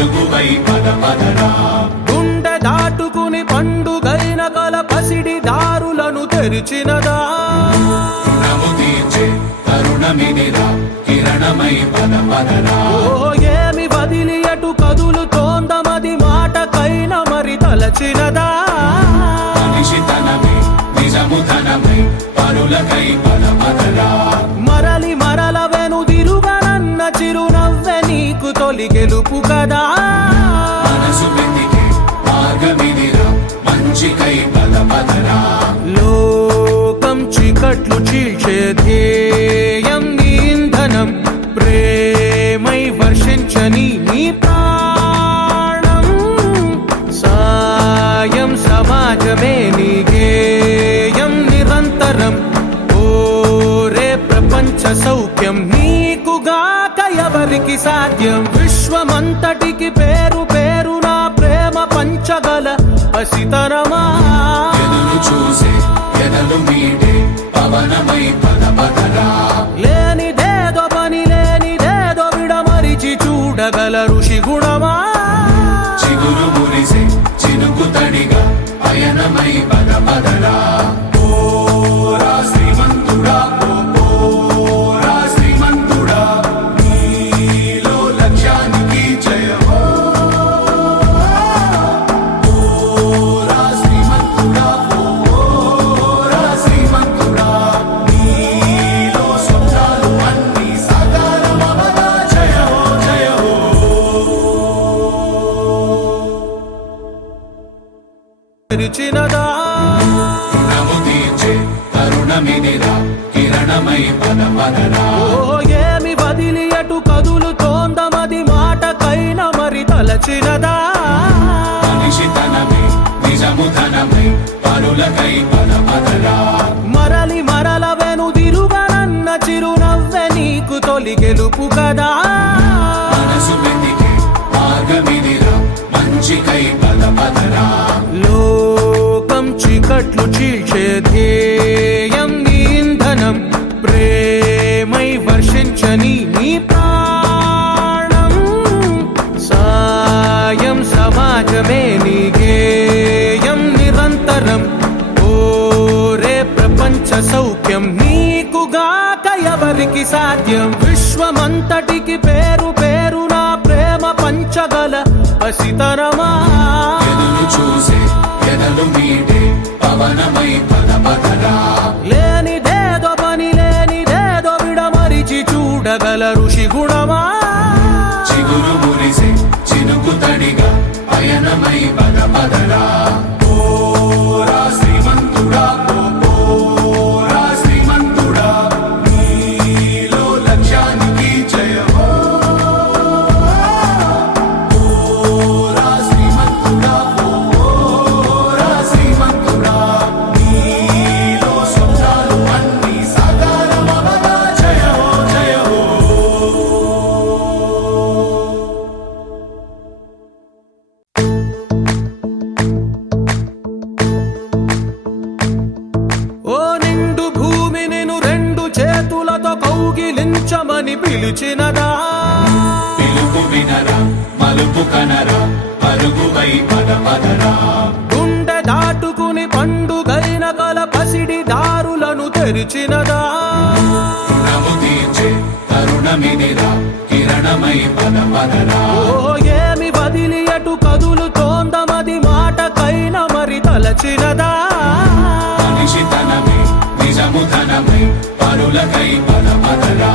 పరుగువై పద పదరా. గుండె దాటుకుని పండుగైన కల పసిడి దారులను తెరిచినదా. రుణము తీర్చే తరుణమిదిరా కిరణమై పద పదరా. ఓ ఏమి వదిలి అటు కదులుతోందమది మాటకైన మరి తలచినదా. మనిషితనమే నిజముధనమై పరులకై పద పదరా. మరలి మరల వెనుదిరుగనన్న చిరునవ్వె నీకు తొలి గెలుపు కదా. మనసు వెతికే మార్గమిదిరా మంచికై పద పదరా. లోకం చీకట్లు చీల్చే ధ్యేయం నీ ఇంధనం ప్రేమై వర్షించని నీ ప్రాణం. సాయం సమాజమే నీ గేయం నిరంతరం. ఓరే ప్రపంచ సౌఖ్యం నీకుగాక ఎవరికి సాధ్యం. విశ్వమంతటికి పేరు పేరు నా ప్రేమ పంచగల పసితరమా. ఎదురు చూసే ఎదలు మీడే పవనమై పద పదరా. లేనిదేదో పని లేనిదేదో విడమరిచి చూడగల ఋషి గుణమా. చిగురు మురిసే చినుకు తడిగా పయనమై పద పదరా. ఓరా శ్రీమంతుడా ఓరా శ్రీమంతుడా నీలో లక్ష్యానికి జయమో. ఓరా శ్రీమంతుడా ఓరా శ్రీమంతుడా నీలో స్వప్నాలు అన్నీ సాకారమవగా జయమో జయమో. తెరిచినదా. రుణము తీర్చే తరుణమిదిరా కిరణమై పద పదరా. ఓ ఏమి వదిలి అటు కదులుతోందమది మాటకైన మరి తలచినదా. మనిషితనమే నిజముధనమై పరులకై పద పదరా. మరలి మరల వెనుదిరుగనన్న చిరునవ్వె నీకు తొలి గెలుపు కదా. మనసు వెతికే మార్గమిదిరా మంచికై పద పదరా. లోకం చీకట్లు చీల్చే ధ్యేయం నీ ఇంధనం ప్రేమై వర్షించని నీ ప్రాణం. సాయం సమాజమే నీ గేయం నిరంతరం. ఓరే ప్రపంచ సౌఖ్యం నీకుగాక ఎవరికి సాధ్యం. విశ్వమంతటికి పేరు పేరు నా ప్రేమ పంచగల పసితరమా. ఎదురు చూసే ఎదలు మీడే పవనమై పద పదరా. లేనిదేదో పని లేనిదేదో విడమరిచి చూడగల ఋషి గుణమా. చిగురు మురిసే చినుకు తడిగా పయనమై పద పదరా. ఓరా శ్రీమంతుడా ఓరా శ్రీమంతుడా నీలో లక్ష్యానికి జయమో. ఓరా శ్రీమంతుడా ఓరా శ్రీమంతుడా నీలో స్వప్నాలు అన్నీ సాకారమవగా జయమో జయమో. ఓ నిండు భూమి నిన్ను రెండు చేతులతో కౌగిలించమని పిలిచినదా. పిలుపు వినరా మలుపు కనరా పరుగువై పద పదరా. గుండె దాటుకుని పండుగైన కల పసిడి దారులను తెరిచినదా. రుణము తీర్చే తరుణమిదిరా కిరణమై పద పదరా. ఓ ఏమి వదిలి అటు కదులుతోందమది మాటకైన మరి తలచినదా. మనిషితనమే నిజముధనమై పరులకై పద పదరా.